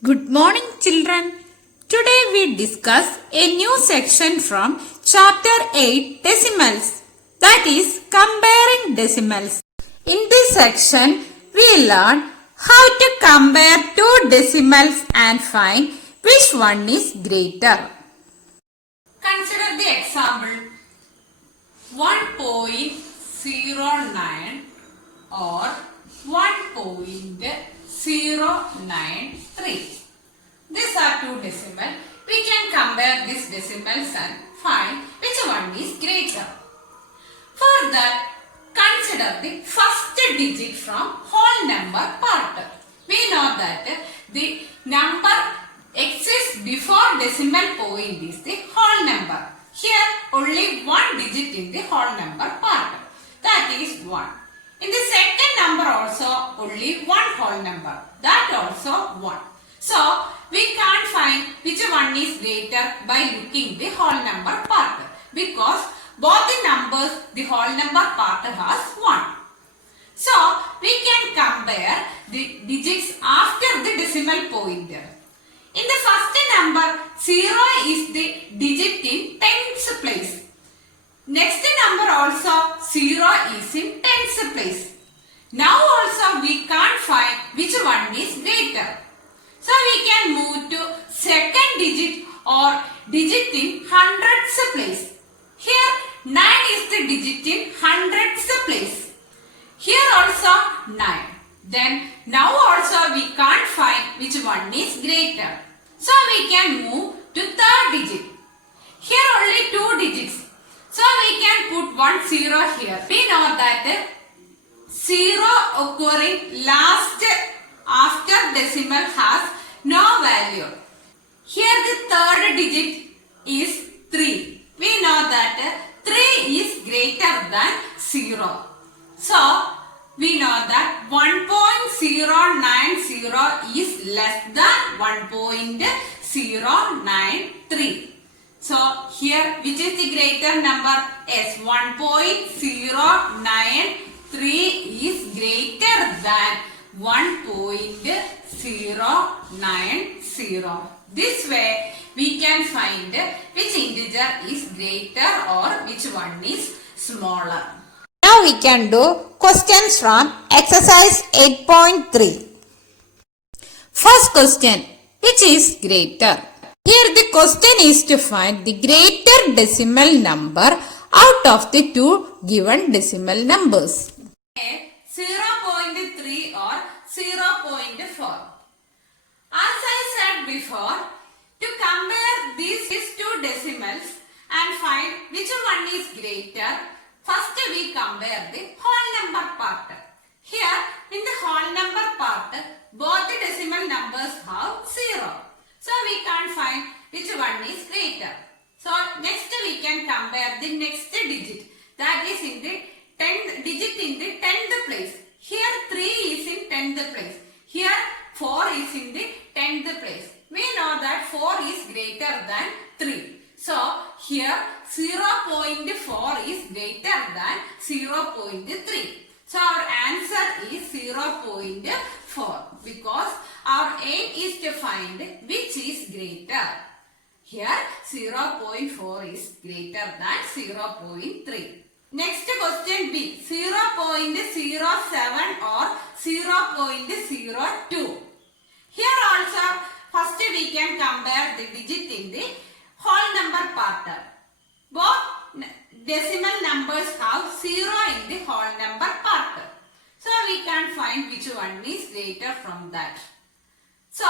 Good morning, children. Today we discuss a new section from Chapter 8 Decimals, that is comparing decimals. In this section, we learn how to compare two decimals and find which one is greater. Consider the example 1.09 or 1.093. These are two decimals. We can compare these decimals and find which one is greater. For that, consider the first digit from whole number part. We know that the number exists before decimal point is the whole number. Here only one digit in the whole number part. That is 1. In the second number also only one whole number. That also 1. So we can't find which one is greater by looking the whole number part. Because both the numbers, the whole number part has 1. So we can compare the digits after the decimal point. In the first number, 0 is the digit in tens place. Next number also 0 is in tens place. Now also we can't find which one is greater. So we can move to second digit or digit in hundreds place. Here 9 is the digit in hundreds place. Here also 9. Then now also we can't find which one is greater. So we can move to third digit. Here only 2 digits. So we can put 1 0 here. We know that 0 occurring last after decimal has no value. Here the third digit is 3. We know that 3 is greater than 0. So we know that 1.090 is less than 1.093. So here which is the greater number? Yes, 1.093 is greater than 1.090. This way we can find which integer is greater or which one is smaller. Now we can do questions from exercise 8.3. First question, which is greater? Here the question is to find the greater decimal number out of the two given decimal numbers. 0.3 or 0.4. As I said before, to compare these two decimals and find which one is greater, first we compare the whole number part. Here in the whole number part, both the decimal numbers have 0. So we can't find which one is greater. So next we can compare the next digit, that is in the 10th digit in the 10th place. Here 3 is in 10th place. Here 4 is in the 10th place. We know that 4 is greater than 3. So here 0.4 is greater than 0.3. So our answer is 0.4 because our aim is to find which is greater. Here 0.4 is greater than 0.3. Next question B, 0.07 or 0.02. Here also first we can compare the digit in the whole number part. Both decimal numbers have 0 in the whole number part. So we can find which one is greater from that. So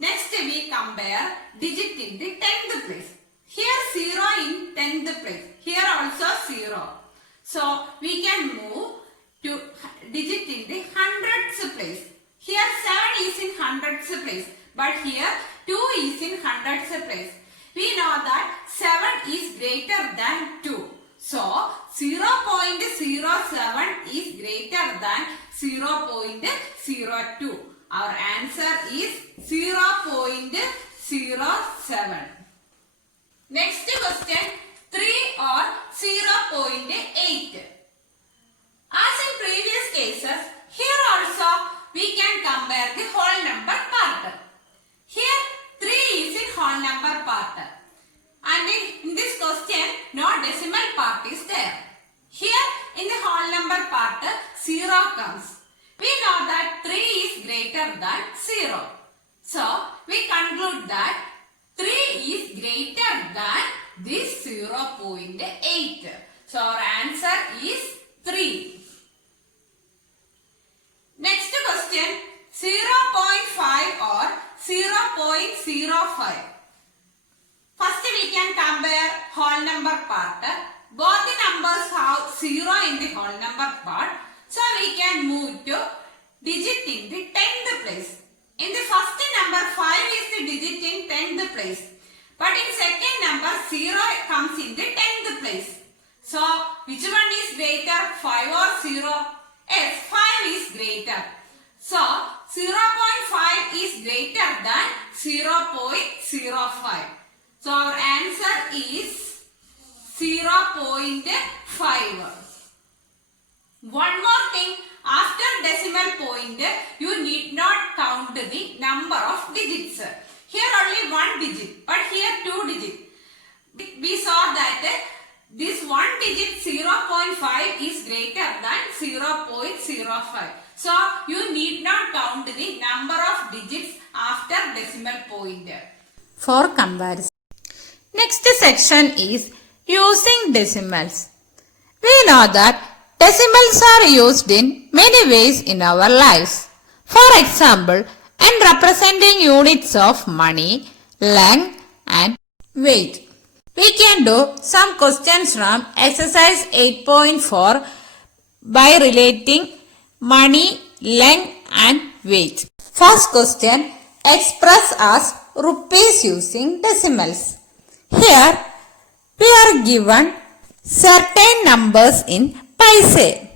next we compare digit in the 10th place. Here 0 in 10th place. Here also 0. So we can move to digit in the hundreds place. Here 7 is in hundreds place. But here 2 is in hundreds place. We know that 7 is greater than 2. So 0.07 is greater than 0.02. Our answer is 0.07. Next question 3 or 0.8. As in previous cases, here also we can compare the whole number part. greater than 0. So, we conclude that 3 is greater than this 0.8. So, our answer is 3. Next question, 0.5 or 0.05. First we can compare whole number part. Both the numbers have 0 in the whole number part. So we can move to digit in the 10th place. In the first number 5 is the digit in 10th place. But in second number 0 comes in the 10th place. So which one is greater, 5 or 0? Yes, 5 is greater. So 0.5 is greater than 0.05. So our answer is 0.5. One more thing, after decimal point, you need not count the number of digits. Here only one digit, but here two digits. We saw that this one digit 0.5 is greater than 0.05. So you need not count the number of digits after decimal point. For comparison. Next section is using decimals. We know that decimals are used in many ways in our lives. For example, in representing units of money, length and weight. We can do some questions from exercise 8.4 by relating money, length and weight. First question, express as rupees using decimals. Here we are given certain numbers in paise.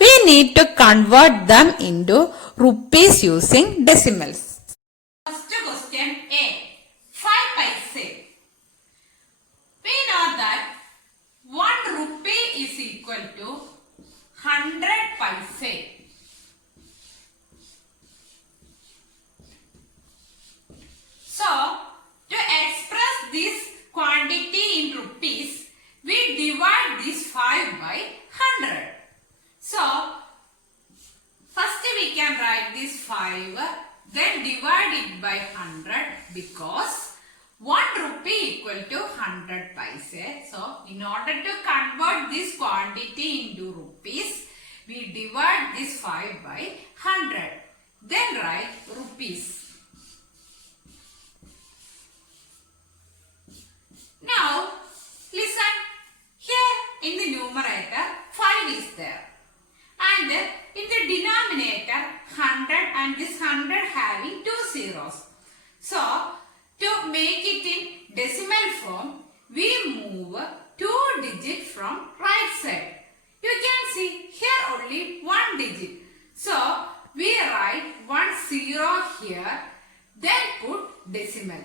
We need to convert them into rupees using decimals. First question A, 5 paise. We know that 1 rupee is equal to 100 paise. So, to express this quantity in rupees, we divide this 5 by 100. So, first we can write this 5, then divide it by 100 because 1 rupee equal to 100 paise. So, in order to convert this quantity into rupees, we divide this 5 by 100. Then write rupees. Now, listen. Here in the numerator, 5 is there. And in the denominator, 100 and this 100 having 2 zeros. So, to make it in decimal form, we move 2 digits from right side. You can see here only 1 digit. So, we write 1 0 here, then put decimal.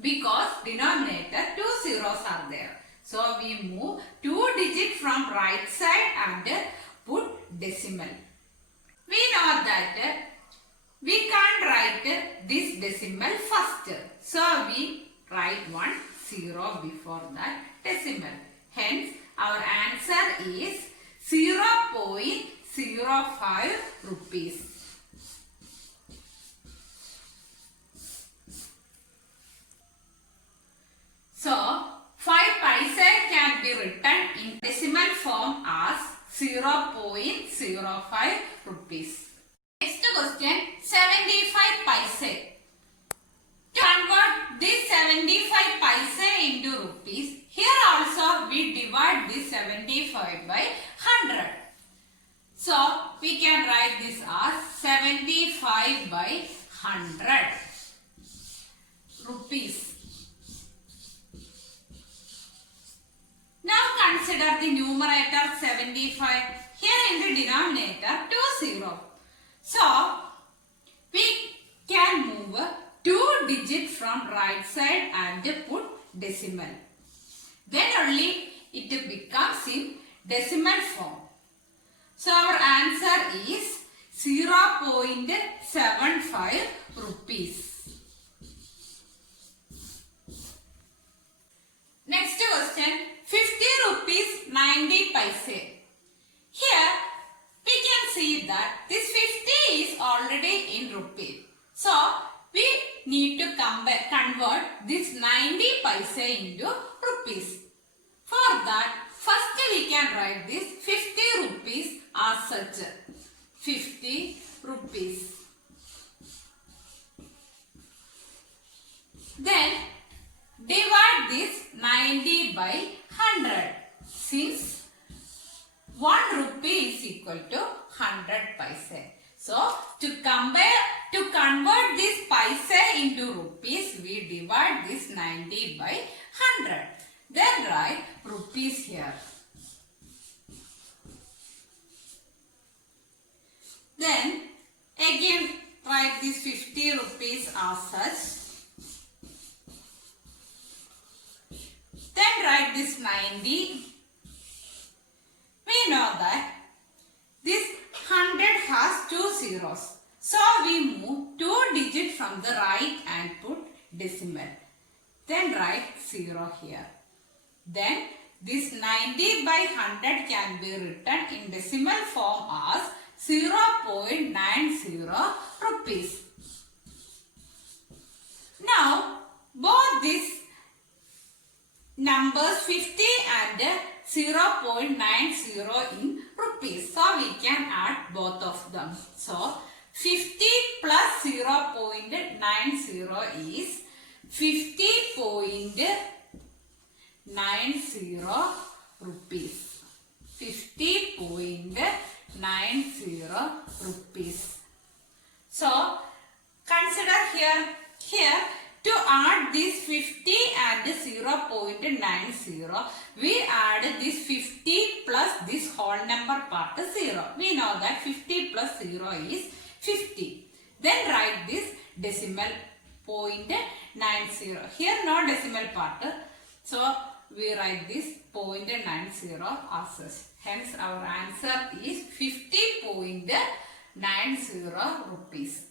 Because denominator 2 zeros are there. So, we move 2 digits from right side and put decimal. We know that we can't write this decimal first. So, we write 1 0 before that decimal. Hence, our answer is 0.05 rupees. So, 5 paise can be written in decimal form as 0.05 rupees. Next question, 75 paise. To convert this 75 paise into rupees, here also we divide this 75 by 100. So, we can write this as 75 by 100 rupees. Now consider the numerator 75. Here in the denominator 2 0. So, we can move 2 digits from right side and put decimal. Then only it becomes in decimal form. So, our answer is 0.75 rupees. Next question, 50 rupees 90 paise. Here we can see that this 50 is already convert this 90 paise into rupees. For that, first we can write this 50 rupees as such. 50 rupees. Then divide this 90 by 100 since 1 rupee is equal to 100 paise. So to convert this paise into rupees, we divide this 90 by 100. Then write rupees here. Then again write this 50 rupees as such. Then write this 90. We know that this 100 has 2 zeros. So we move 2 digits from the right and put decimal. Then write 0 here. Then this 90 by 100 can be written in decimal form as 0.90 rupees. Now both these numbers 50 and 0.90 in rupees. So we can add both of them. So 50 plus 0.90 is 50.90 rupees. 50.90 rupees. So consider here to add this 50 and 0.90, we add this 50 plus this whole number part 0. We know that 50 plus 0 is 50. Then write this decimal 0.90. Here no decimal part. So we write this 0.90 as such. Hence our answer is 50.90 rupees.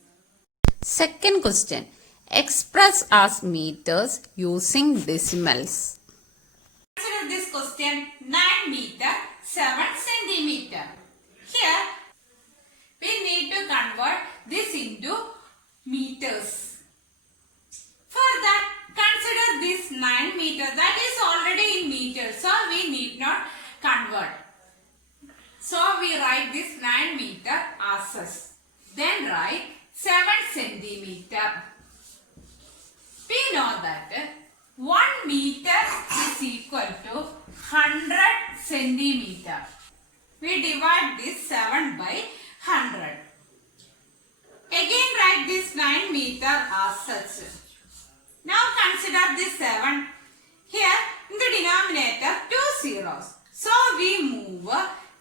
Second question. Express as meters using decimals. Consider this question 9 meter 7 centimeter. Here we need to convert this into meters. For that, consider this 9 meter that is already in meters, so we need not convert. So we write this 9 meter as such. Then write 7 centimeter. We know that 1 meter is equal to 100 centimeter. We divide this 7 by 100. Again write this 9 meter as such. Now consider this 7. Here in the denominator 2 zeros. So we move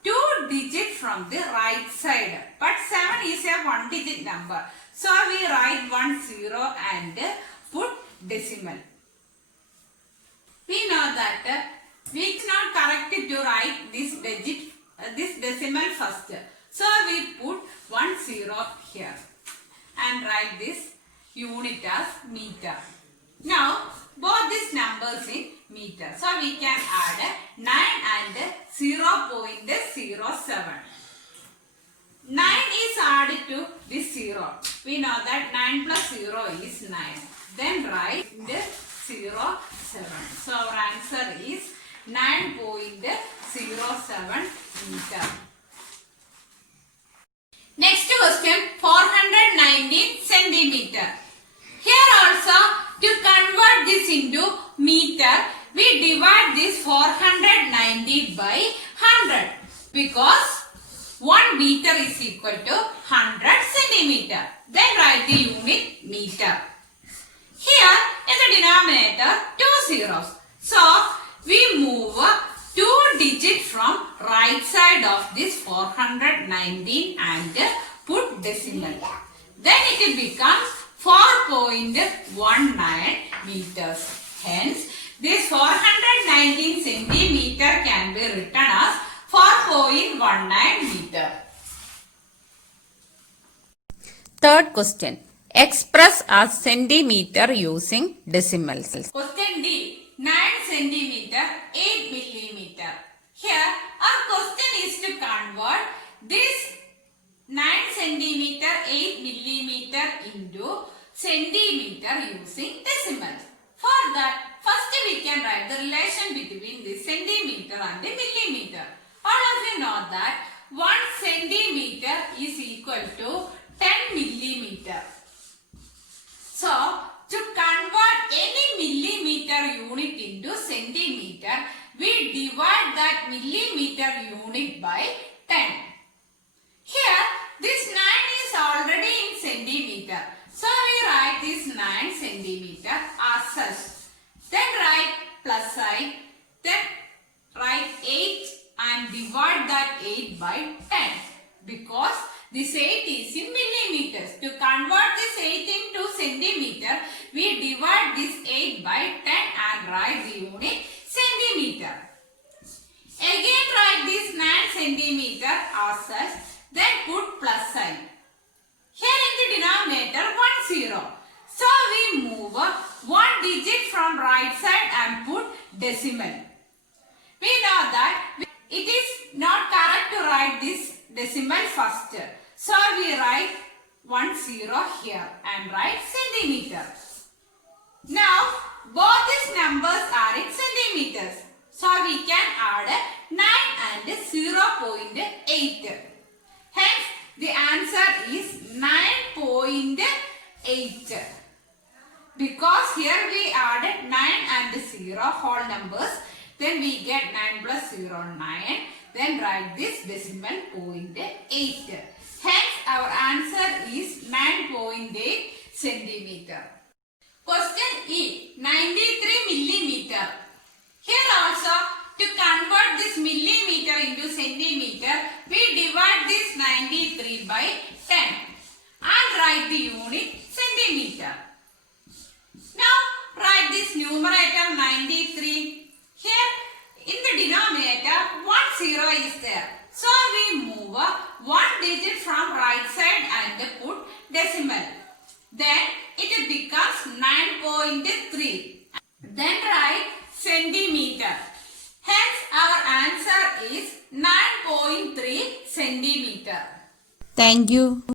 2 digits from the right side. But 7 is a 1 digit number. So we write 1 0 and put decimal. We know that we cannot correct to write this digit, this decimal first. So we put 1 0 here and write this unit as meter. Now both these numbers in meter. So we can add 9 and 0.07. 9 is added to this 0. We know that 9 plus 0 is 9. Then write the 0.7. So our answer is 9.07 meter. Next question 419 centimeter. Here also to convert this into meter, we divide this 490 by 100 because 1 meter is equal to 100 centimeter. Then write the unit meter. Here in the denominator 2 zeros. So we move 2 digits from right side of this 419 and put decimal. Then it will become 4.19 meters. Hence this 419 centimeter can be written as 4.19 meter. Third question. Express as centimeter using decimals. Question D. 9 centimeter 8 millimeter. Here our question is to convert this 9 centimeter 8 millimeter into centimeter using decimals. For that, first we can write the relation between the centimeter and the millimeter. All of you know that 1 centimeter is equal to 10 millimeter. So, to convert any millimeter unit into centimeter, we divide that millimeter unit by 10. Here, this 9 is already in centimeter. So, we write this 9 centimeter as such. Then write plus sign. Then write 8 and divide that 8 by 10. Because this 8 is in millimeters. To convert this 8 into centimeter, we divide this 8 by 10 and write the unit centimeter. Again write this 9 centimeter as such. Then put plus sign. Here in the denominator 1 0. So we move 1 digit from right side and put decimal. We know that it is not correct to write this decimal first. So we write 1 0 here and write centimeter. Now both these numbers are in centimeters. So we can add 9 and 0.8. Hence the answer is 9.8. Because here we added 9 and 0 whole numbers. Then we get 9 plus 0, 9. Then write this decimal 0.8. Hence our answer is 9.8 centimeter. Question E. 93 millimeter. Here also, to convert this millimeter into centimeter, we divide this 93 by 10 and write the unit centimeter. Now write this numerator 93. Here in the denominator 1 0 is there. So we move 1 digit from right side and put decimal. Then it becomes 9.3. Then write centimeter. Hence our answer is 9.3 centimeter. Thank you.